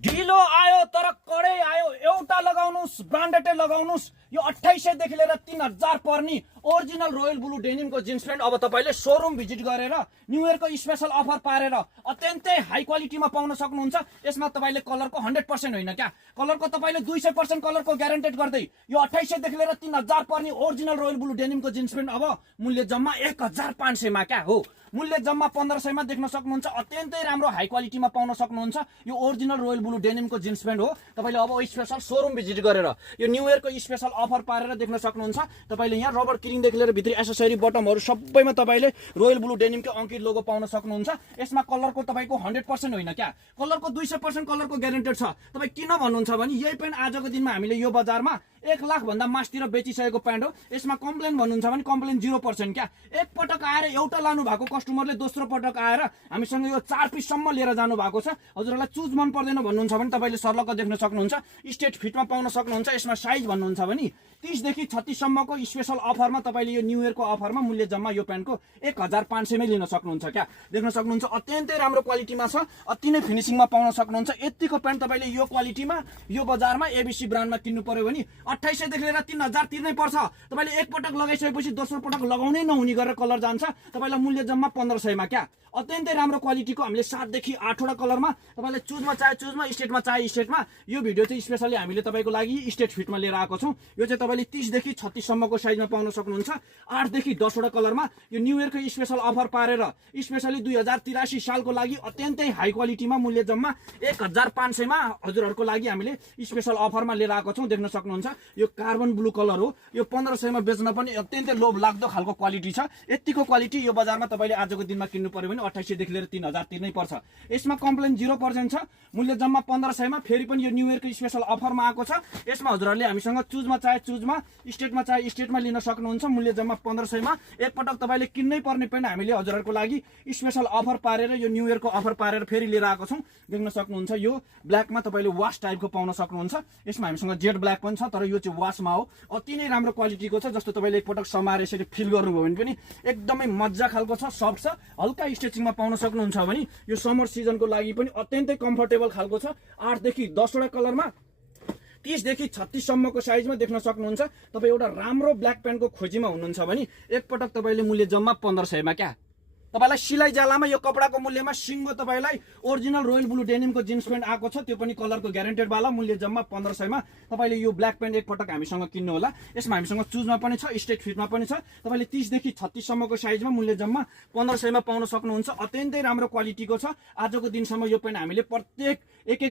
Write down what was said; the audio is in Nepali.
ढिलो आयो तर कडै आयो। एउटा लगाउनुस्, ब्रान्डेडै लगाउनुस्। यो 2800 देखि लिएर 3000 पर्ने ओरिजिनल रोयल ब्लू डेनिमको जिन्स प्यान्ट अब तपाईले शोरूम भिजिट गरेर न्यू इयरको स्पेशल अफर पारेर अत्यन्तै हाई क्वालिटीमा पाउन सक्नुहुन्छ। यसमा तपाईले कलरको 100% होइन क्या, कलरको तपाईले 200% कलरको ग्यारेन्टेड गर्दै यो 2800 देखि लिएर 3000 पर्ने ओरिजिनल रोयल ब्लू डेनिमको जिन्स प्यान्ट अब मूल्य जम्मा 1500 मा क्या हो। मूल्य जम्मा 1500 मा देख्न सक्नुहुन्छ। अत्यन्तै राम्रो हाई क्वालिटीमा पाउन सक्नुहुन्छ। यो ओरिजिनल रोयल ब्लू डेनिमको जिन्स प्यान्ट हो। तपाईले अब स्पेशल शोरूम भिजिट गरेर यो न्यू इयरको स्पेशल अफर पारेर देख्न सक्नुहुन्छ। तपाईले यहाँ रबर किरिङदेखि लिएर भित्री एसेसरी बटमहरु सबैमा तपाईले रोयल ब्लू डेनिमको अंकित लोगो पाउन सक्नुहुन्छ। यसमा कलरको तपाईको 100% होइन क्या, कलरको 200% कलरको ग्यारेन्टेड छ। तपाई किन भन्नुहुन्छ भने यही प्यान्ट आजको दिनमा हामीले यो बजारमा 1 लाख भन्दा मास्तिर बेचिसकेको प्यान्ट हो। यसमा कम्प्लेन भन्नुहुन्छ भने कम्प्लेन 0% क्या। एक पटक आएर एउटा लानु भएको कस्टमरले दोस्रो पटक आएर हामीसँग यो 4 पिस सम्म लिएर जानु भएको छ। हजुरलाई चुज मन पर्दैन भन्नुहुन्छ भने तपाईले सर्लक देख्न सक्नुहुन्छ। स्टेट फिटमा पाउन सक्नुहुन्छ। यसमा साइज भन्नुहुन्छ भने 30 देखि 36 सम्मको स्पेशल अफरमा तपाईले यो न्यू इयरको अफरमा मूल्य जम्मा यो प्यान्टको 1500 मै लिन सक्नुहुन्छ क्या। देख्न सक्नुहुन्छ अत्यन्तै राम्रो क्वालिटीमा छ। अति नै फिनिशिङमा पाउन सक्नुहुन्छ। यतिको प्यान्ट तपाईले यो क्वालिटीमा यो बजारमा एबीसी ब्रान्डमा किन्नु पर्यो भने 2800 देखि लिएर 3000 तिर्नै पर्छ। तपाईले एक पटक लगाइसकेपछि दोस्रो पटक लगाउनै नहुने गरेर कलर जान्छ। तपाईलाई मूल्य जम्मा 1500 मा क्या। अत्यन्तै राम्रो क्वालिटीको हामीले 7 देखि 8 वटा कलरमा तपाईले चुजमा चाहे चुजमा, स्टेटमा चाहे स्टेटमा यो भिडियो चाहिँ स्पेशली हामीले तपाईको लागि स्टेट फिटमा लिएर आएको छौं। यो चाहिँ तपाईले 30 देखि 36 सम्मको साइजमा पाउन सक्नुहुन्छ। 8 देखि 10 वटा कलरमा यो न्यू इयरको स्पेशल अफर पारेर स्पेशली 2083 सालको लागि अत्यन्तै हाई क्वालिटीमा मूल्य जम्मा 1500 मा हजुरहरुको लागि हामीले स्पेशल अफरमा लिएर आएको छौं। देख्न सक्नुहुन्छ यो कार्बन ब्लू कलर हो। यो 1500 मा बेच्न पनि अत्यन्तै लोभ लाग्दो खालको क्वालिटी छ। यतिको क्वालिटी यो बजारमा तपाईले आजको दिनमा किन्नु पर्यो भने 2800 देखि लिएर 3000 तिर्नै पर्छ। यसमा कम्प्लेन 0% छ। मूल्य जम्मा 1500 मा फेरि पनि यो न्यू इयरको स्पेशल अफरमा आएको छ। यसमा हजुरहरुले हामीसँग चुजमा चाहे चुजमा, स्टेटमा चाहे स्टेटमा लिन सक्नुहुन्छ। मूल्य जम्मा 1500 मा एक पटक तपाईले किन्नै पर्ने प्यान्ट हामीले हजुरहरुको लागि स्पेशल अफर पारेर यो न्यू इयरको अफर पारेर फेरि लिएर आएको छौं। देख्न सक्नुहुन्छ यो ब्ल्याकमा तपाईले वाश टाइपको पाउन सक्नुहुन्छ। यसमा हामीसँग जेड ब्ल्याक पनि छ, तर यो चाहिँ वाशमा हो। अति नै राम्रो क्वालिटीको छ। जस्तो तपाईले एक पटक समाएर यसरी फिल गर्नुभयो भने पनि एकदमै मज्जा खालको छ, सफ्ट छ। हल्का स्ट्रेचिङमा पाउन सक्नुहुन्छ भने यो समर सिजनको लागि पनि अत्यन्तै कम्फर्टेबल खालको छ। 8 देखि 10 वटा कलरमा 30 देखि 36 सम्मको साइजमा देख्न सक्नुहुन्छ। तपाई एउटा राम्रो ब्ल्याक प्यान्टको खोजीमा हुनुहुन्छ भने एक पटक तपाईले मूल्य जम्मा 1500 मा क्या। तपाईलाई सिलाइ जालामा यो कपडाको मूल्यमा सिंगो तपाईलाई ओरिजिनल रोयल ब्लू डेनिमको जिन्स प्यान्ट आएको छ। त्यो पनि कलरको ग्यारेन्टेड वाला मूल्य जम्मा 1500 मा तपाईले यो ब्ल्याक प्यान्ट एक पटक हामीसँग किन्नु होला। यसमा हामीसँग चुजमा पनि छ, स्टेट फिटमा पनि छ। तपाईले 30 देखि 36 सम्मको साइजमा मूल्य जम्मा 1500 मा पाउन सक्नुहुन्छ। अत्यन्तै राम्रो क्वालिटीको छ। आजको दिनसम्म यो प्यान्ट हामीले प्रत्येक एक